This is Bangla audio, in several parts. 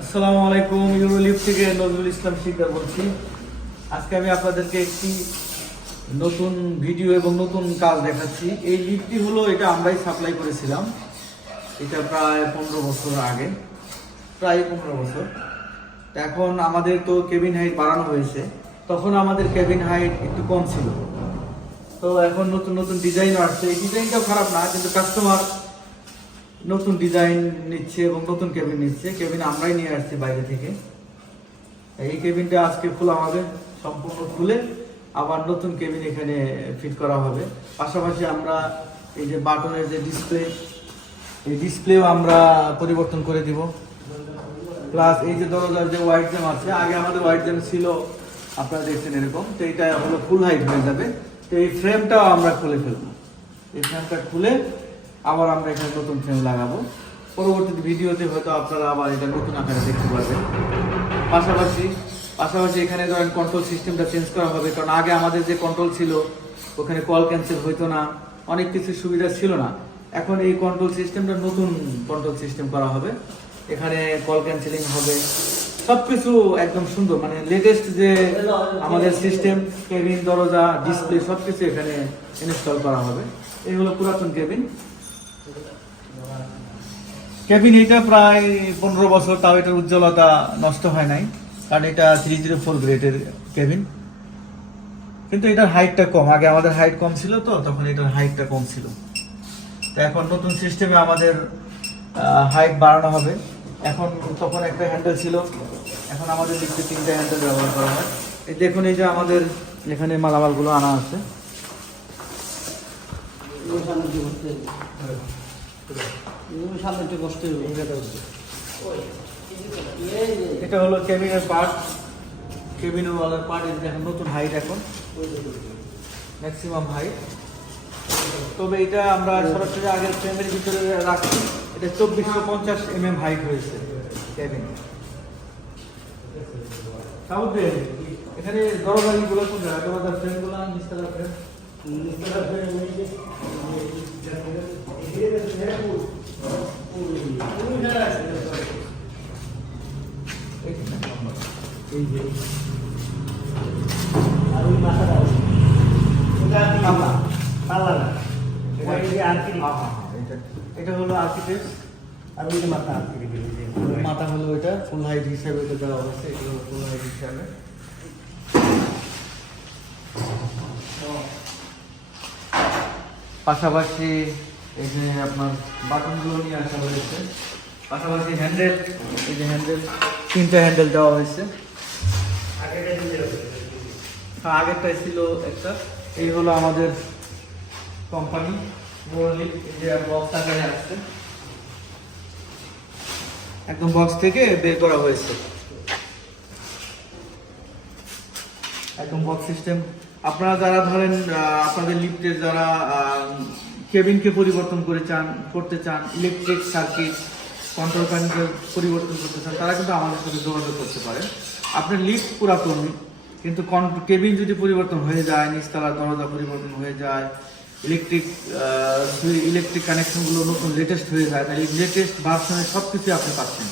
আসসালামু আলাইকুম ইউরোলিপ থেকে নজরুল ইসলাম শিকদার বলছি। আজকে আমি আপনাদেরকে একটি নতুন ভিডিও এবং নতুন কাজ দেখাচ্ছি। এই লিফটটি হলো, এটা আমরাই সাপ্লাই করেছিলাম। এটা প্রায় পনেরো বছর আগে। প্রায় পনেরো বছর। এখন আমাদের তো কেবিন হাইট বাড়ানো হয়েছে। তখন আমাদের কেবিন হাইট একটু কম ছিল। তো এখন নতুন নতুন ডিজাইন আসছে। এই ডিজাইনটাও খারাপ না, কিন্তু কাস্টমার নতুন ডিজাইন নিচ্ছে এবং নতুন কেবিন নিচ্ছে। কেবিন আমরাই নিয়ে আসছি বাইরে থেকে। এই কেবিনটা আজকে খোলা হবে, সম্পূর্ণ খুলে আবার নতুন কেবিন এখানে ফিট করা হবে। পাশাপাশি আমরা এই যে বাটনের যে ডিসপ্লে এই ডিসপ্লেও আমরা পরিবর্তন করে দিব। প্লাস এই যে দরজার যে হোয়াইট জ্যাম আছে, আগে আমাদের হোয়াইট জ্যাম ছিল, আপনারা দেখছেন এরকম। তো এটা হলো ফুল হাইট হয়ে যাবে। তো এই ফ্রেমটাও আমরা খুলে ফেলব। এই ফ্রেমটা খুলে আবার আমরা এখানে নতুন ফ্রেম লাগাবো। পরবর্তী ভিডিওতে হয়তো আপনারা আবার এটা নতুন আকারে দেখতে পারবেন। পাশাপাশি পাশাপাশি এখানে ধরেন কন্ট্রোল সিস্টেমটা চেঞ্জ করা হবে, কারণ আগে আমাদের যে কন্ট্রোল ছিল, ওখানে কল ক্যান্সেল হইতো না, অনেক কিছু সুবিধা ছিল না। এখন এই কন্ট্রোল সিস্টেমটা নতুন কন্ট্রোল সিস্টেম করা হবে। এখানে কল ক্যান্সেলিং হবে। সব কিছু একদম সুন্দর মানে লেটেস্ট যে আমাদের সিস্টেম কেবিন দরজা ডিসপ্লে সব কিছু এখানে ইনস্টল করা হবে। এই হলো পুরাতন কেবিন কেবিন এটা প্রায় পনেরো বছর, তাও এটার উজ্জ্বলতা নষ্ট হয় নাই, কারণ এটা থ্রি জিরো ফোর গ্রেডের কেবিন কিন্তু এটার হাইটটা কম, আগে আমাদের হাইট কম ছিল তো, তখন এটার হাইটটা কম ছিল। তো এখন নতুন সিস্টেমে আমাদের হাইট বাড়ানো হবে। এখন তখন একটা হ্যান্ডেল ছিল, এখন আমাদের লিখতে তিনটা হ্যান্ডেল ব্যবহার করা হয়। এই দেখুন, এই যে আমাদের এখানে মালামালগুলো আনা আছে। এটা হলো কেবিনের পার্ট। কেবিনের ওয়ালের পার্ট, এই দেখেন নতুন হাইট এখন। ম্যাক্সিমাম হাইট তবে এটা আমরা সরাসরি আগের ফ্রেমের ভিতরে রাখছি। এটা চব্বিশশো পঞ্চাশ এম এম হাইট হয়েছে কেবিন সাউথে এখানে দরজাগুলো কোন জায়গায় দরজার ফ্রেমগুলো নিচতলা ফ্রেম এটা হ্যাঁ, হ্যাঁ, হ্যাঁ, হলো আর্কিটেক্ট আর ওই মাথা আরকি মাথা হলো এটা ফুল হাইট হিসাবে দেওয়া হয়েছে এগুলো ফুল হাইট হিসাবে পাশাপাশি এই যে আপনার বাটনগুলো নিয়ে আসা হয়েছে পাশাপাশি হ্যান্ডেল এই যে হ্যান্ডেল তিনটা হ্যান্ডেল দেওয়া হয়েছে। হ্যাঁ, আগেরটাই ছিল একটা। এই হলো আমাদের কোম্পানি যে বক্স আকারে আসছে। একদম বক্স থেকে বের করা হয়েছে। একদম বক্স সিস্টেম আপনারা যারা ধরেন আপনাদের লিফটের যারা কেবিনকে পরিবর্তন করে চান, করতে চান ইলেকট্রিক সার্কিট কন্ট্রোল প্যানেলকে পরিবর্তন করতে চান, তারা কিন্তু আমাদের সাথে যোগাযোগ করতে পারে আপনার লিফট পুরাতন, কিন্তু কেবিন যদি পরিবর্তন হয়ে যায় নিচতলা দরজা পরিবর্তন হয়ে যায় ইলেকট্রিক ইলেকট্রিক কানেকশনগুলো নতুন লেটেস্ট হয়ে যায়, তাহলে লেটেস্ট ভার্সনের সব কিছুই আপনি পাচ্ছেন।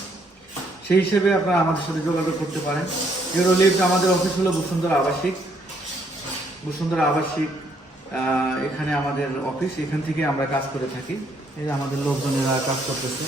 সেই হিসেবে আপনারা আমাদের সাথে যোগাযোগ করতে পারেন। ইউরো লিফট আমাদের অফিস হলো বসুন্ধরা আবাসিক। বসুন্ধরা আবাসিক এখানে আমাদের অফিস এখান থেকে আমরা কাজ করে থাকি। এই আমাদের লোকজনেরা কাজ করতেছে।